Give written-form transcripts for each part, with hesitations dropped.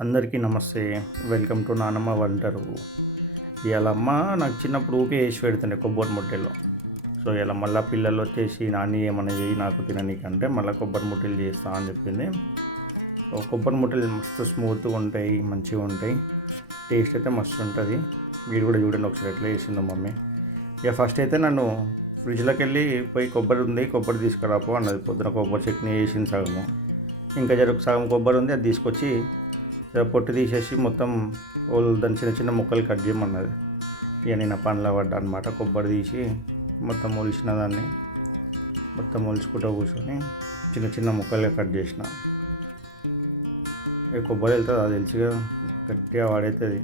అందరికీ నమస్తే. Welcome to నానమ్మ వంటరు. ఇవాళ అమ్మ నాకు చిన్నప్పుడు ఊకే వేసి పెడుతుండే కొబ్బరి ముట్టెలు. సో ఇలా మళ్ళీ పిల్లలు వచ్చేసి నాని ఏమన్నా చేయి నాకు తిననీకంటే మళ్ళీ కొబ్బరి ముట్టెలు చేస్తా అని చెప్పింది. సో కొబ్బరి ముట్టెలు మస్తు స్మూత్గా ఉంటాయి, మంచిగా ఉంటాయి, టేస్ట్ అయితే మస్తు ఉంటుంది. మీరు కూడా చూడండి ఒకసారి ఎట్లా చేసిందో మమ్మీ. ఇక ఫస్ట్ అయితే నన్ను ఫ్రిడ్జ్లోకి వెళ్ళి పోయి కొబ్బరి ఉంది, కొబ్బరి తీసుకురాపో అన్నది. పొద్దున కొబ్బరి చట్నీ వేసింది సగము, ఇంకా సగం కొబ్బరి ఉంది, అది తీసుకొచ్చి పొట్టు తీసేసి మొత్తం దాన్ని చిన్న చిన్న ముక్కలు కట్ చేయమన్నది. ఇక నేను పనిలో పడ్డా అనమాట. కొబ్బరి తీసి మొత్తం ఒలిచిన దాన్ని మొత్తం ఒలుచుకుంటూ కూర్చొని చిన్న చిన్న ముక్కలుగా కట్ చేసిన. ఇక కొబ్బరి వెళ్తుంది, అది తెలిసిగా గట్టిగా వాడైతుంది,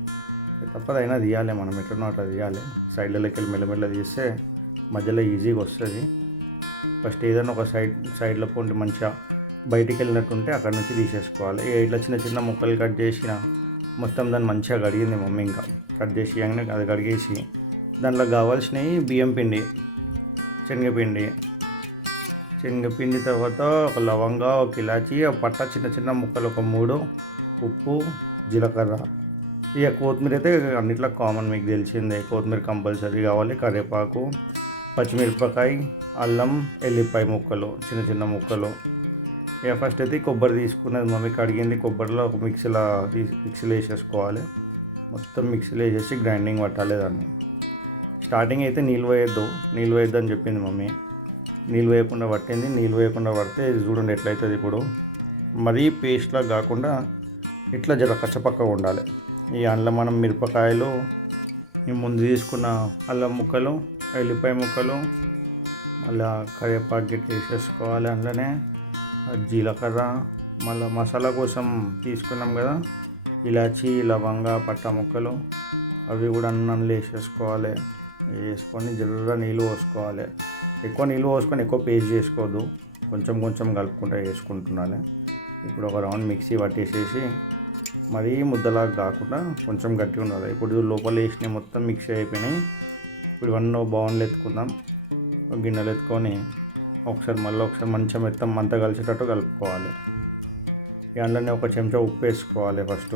తప్పదు, అయినా తీయాలి, మనం ఎట్లనో అట్లా తీయాలి. సైడ్లకి వెళ్ళి మెల్లమెల్ల తీస్తే మధ్యలో ఈజీగా వస్తుంది. ఫస్ట్ ఏదైనా ఒక సైడ్లో పోండి మంచిగా బయటికి వెళ్ళినట్టుంటే అక్కడ నుంచి తీసేసుకోవాలి. ఇట్లా చిన్న చిన్న ముక్కలు కట్ చేసిన మొత్తం దాన్ని మంచిగా కడిగింది మమ్మీ. ఇంకా కట్ చేసి అది కడిగేసి దాంట్లో కావాల్సినవి బియ్యం పిండి, శనగపిండి తర్వాత ఒక లవంగా, ఒక ఇలాచి, ఒక పట్ట చిన్న చిన్న ముక్కలు ఒక 3, ఉప్పు, జీలకర్ర. ఇక కొత్తిమీర అయితే అన్నిట్లో కామన్, మీకు తెలిసిందే, కొత్తిమీర కంపల్సరీ కావాలి. కరివేపాకు, పచ్చిమిరపకాయ, అల్లం, ఎల్లిపాయ ముక్కలు, చిన్న చిన్న ముక్కలు. ఇక ఫస్ట్ అయితే కొబ్బరి తీసుకున్నది మమ్మీ, కడిగింది కొబ్బరిలో ఒక మిక్సీలో వేసేసుకోవాలి. మొత్తం మిక్సీలో వేసేసి గ్రైండింగ్ పట్టాలి దాన్ని. స్టార్టింగ్ అయితే నీళ్ళు వేయద్దు అని చెప్పింది మమ్మీ. నీళ్ళు వేయకుండా పట్టింది. నీళ్ళు వేయకుండా పడితే ఇది చూడండి ఎట్లయితుంది. ఇప్పుడు మరీ పేస్ట్లా కాకుండా ఇట్లా జర కచ్చపక్కగా ఉండాలి. ఈ అందులో మనం మిరపకాయలు, ఈ ముందు తీసుకున్న అల్లం ముక్కలు, ఎల్లిపాయ ముక్కలు, మళ్ళీ కరివేపాకు వేసేసుకోవాలి. అందులోనే జీలకర్ర, మళ్ళీ మసాలా కోసం తీసుకున్నాం కదా ఇలాచి, లవంగా, పట్ట ముక్కలు, అవి కూడా అన్నంలో వేసేసుకోవాలి. వేసుకొని జర్ర నీళ్ళు పోసుకోవాలి. ఎక్కువ నీళ్ళు పోసుకొని ఎక్కువ పేస్ట్ చేసుకోవద్దు, కొంచెం కొంచెం కలుపుకుంటూ వేసుకుంటున్నాను. ఇప్పుడు ఒక రౌండ్ మిక్సీ పట్టేసేసి మరీ ముద్దలాగా కాకుండా కొంచెం గట్టిగా ఉండాలి. ఇప్పుడు లోపల వేసినవి మొత్తం మిక్సీ అయిపోయినాయి. ఇప్పుడు ఇవన్నీ బౌన్లు ఎత్తుకుందాం, గిన్నెలు ఎత్తుకొని ఒకసారి మంచిగా మొత్తం అంతా కలిసేటట్టు కలుపుకోవాలి. అందులోనే ఒక చెంచా ఉప్పు వేసుకోవాలి. ఫస్ట్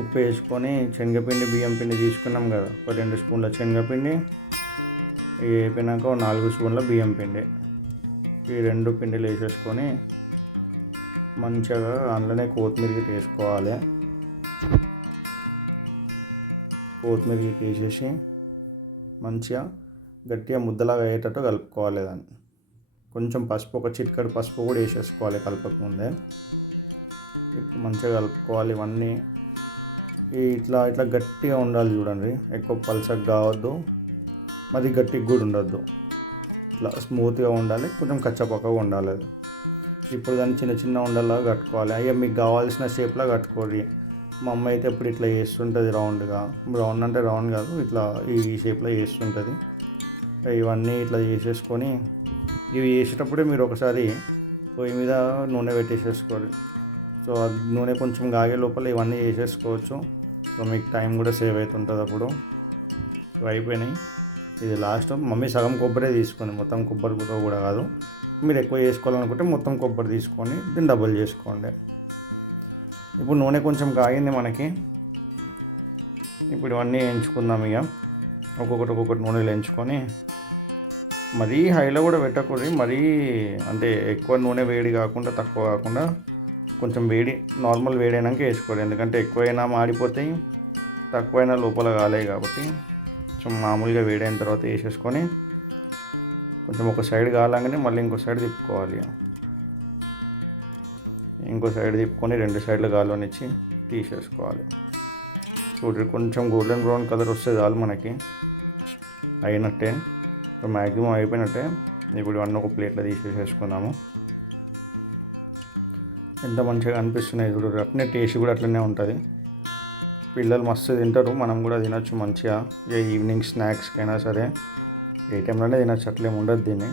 ఉప్పు వేసుకొని శనగపిండి, బియ్యం పిండి తీసుకున్నాం కదా, ఒక 2 స్పూన్ల శనగపిండి, వేపినాక 4 స్పూన్ల బియ్యం పిండి, ఈ 2 పిండిలు వేసేసుకొని మంచిగా అందులోనే కొత్తిమీరకి వేసుకోవాలి. కొత్తిమీరకి వేసేసి మంచిగా గట్టిగా ముద్దలాగా అయ్యేటట్టు కలుపుకోవాలి. దాన్ని కొంచెం పసుపు, ఒక చిటికెడు పసుపు కూడా వేసేసుకోవాలి కలపకముందే. ఇప్పుడు మంచిగా కలుపుకోవాలి. ఇవన్నీ ఇట్లా గట్టిగా ఉండాలి చూడండి, ఎక్కువ పల్చగా కావద్దు, మరి గట్టిగా కూడా ఉండొద్దు, ఇట్లా స్మూత్గా ఉండాలి, కొంచెం కచ్చపక్కగా ఉండాలి. ఇప్పుడు దాన్ని చిన్న చిన్న ఉండలాగా కట్టుకోవాలి. అయ్యా మీకు కావాల్సిన షేప్లో కట్టుకోండి. మా అమ్మ అయితే ఇప్పుడు ఇట్లా చేస్తుంటుంది రౌండ్గా, రౌండ్ అంటే రౌండ్ కాదు, ఇట్లా ఈ షేప్లో చేస్తుంటుంది. ఇవన్నీ ఇట్లా చేసేసుకొని ఇవి చేసేటప్పుడే మీరు ఒకసారి పొయ్యి మీద నూనె పెట్టేసేసుకోవాలి. సో నూనె కొంచెం కాగే లోపల ఇవన్నీ చేసేసుకోవచ్చు. సో మీకు టైం కూడా సేవ్ అవుతుంటుంది. అప్పుడు ఇవి అయిపోయినాయి. ఇది లాస్ట్. మమ్మీ సగం కొబ్బరి తీసుకుంది, మొత్తం కొబ్బరి కూడా కాదు. మీరు ఎక్కువ చేసుకోవాలనుకుంటే మొత్తం కొబ్బరి తీసుకొని దీన్ని డబుల్ చేసుకోండి. ఇప్పుడు నూనె కొంచెం కాగింది మనకి. ఇప్పుడు ఇవన్నీ వేయించుకుందాం. ఇక ఒక్కొక్కటి నూనెలు వేయించుకొని మరీ హైలో కూడా పెట్టకూడదు, మరీ అంటే ఎక్కువ నూనె వేడి కాకుండా తక్కువ కాకుండా కొంచెం వేడి, నార్మల్ వేడి అయినాక వేసుకోవాలి. ఎందుకంటే ఎక్కువైనా మాడిపోతాయి, తక్కువైనా లోపల కాలేయి కాబట్టి కొంచెం మామూలుగా వేడైన తర్వాత వేసేసుకొని కొంచెం ఒక సైడ్ కాలాగానే మళ్ళీ ఇంకో సైడ్ తిప్పుకోవాలి. ఇంకో సైడ్ తిప్పుకొని 2 సైడ్లు గాలోనిచ్చి తీసేసుకోవాలి. చూడండి కొంచెం గోల్డెన్ బ్రౌన్ కలర్ వస్తే చాలు మనకి, అయినట్టే. ఇప్పుడు మ్యాక్సిమం అయిపోయినట్టే. ఇప్పుడు ఇవన్నీ ఒక ప్లేట్లో తీసేసుకుందాము. ఎంత మంచిగా అనిపిస్తున్నాయి చూడు, అట్లనే టేస్ట్ కూడా అట్లనే ఉంటుంది. పిల్లలు మస్తు తింటారు, మనం కూడా తినచ్చు మంచిగా. ఇక ఈవినింగ్ స్నాక్స్కి అయినా సరే ఏ టైంలోనే తినచ్చు, అట్లేమి ఉండదు దీన్ని.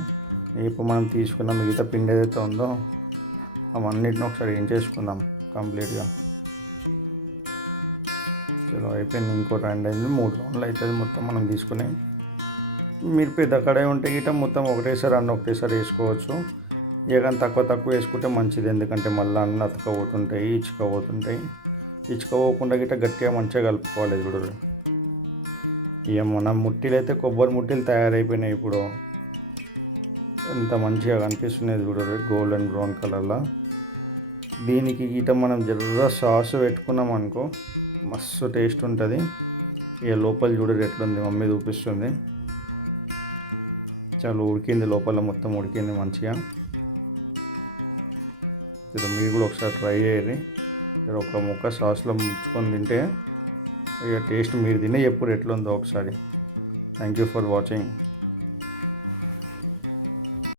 ఇప్పుడు మనం తీసుకున్న మిగతా పిండి ఏదైతే ఉందో అవన్నిటిని ఒకసారి ఏం చేసుకుందాం కంప్లీట్గా. చలో అయిపోయింది. ఇంకో 2 అయింది, 3 రౌండ్లు అవుతుంది మొత్తం మనం తీసుకుని. మీరు పెద్ద కడాయి ఉంటే గిట్ట మొత్తం ఒకటేసారి వేసుకోవచ్చు. ఏ కానీ తక్కువ వేసుకుంటే మంచిది, ఎందుకంటే మళ్ళీ అన్నీ అతకపోతుంటాయి, ఇచ్చుకపోతుంటాయి. ఇచ్చుకోకుండా గిట్ట గట్టిగా మంచిగా కలుపుకోవాలి ఇప్పుడు. ఇక మన ముట్టిలు అయితే కొబ్బరి ముట్టిలు తయారైపోయినాయి ఇప్పుడు. ఎంత మంచిగా కనిపిస్తున్నాయి చూడరు, గోల్డెన్ బ్రౌన్ కలర్లో. దీనికి గీట మనం జర్ర సాస్ పెట్టుకున్నాం అనుకో మస్తు టేస్ట్ ఉంటుంది. ఇక లోపల చూడరు ఎట్లుంది, మమ్మీ చూపిస్తుంది. చాలా ఉడికింది, లోపల మొత్తం ఉడికింది మంచిగా. ఇది మీరు కూడా ఒకసారి ట్రై చేయండి. ఒక ముక్క సాస్లో ముంచుకొని తింటే ఇక టేస్ట్ మీరు తినే ఎప్పుడు ఎట్లుందో ఒకసారి. Thank you for watching.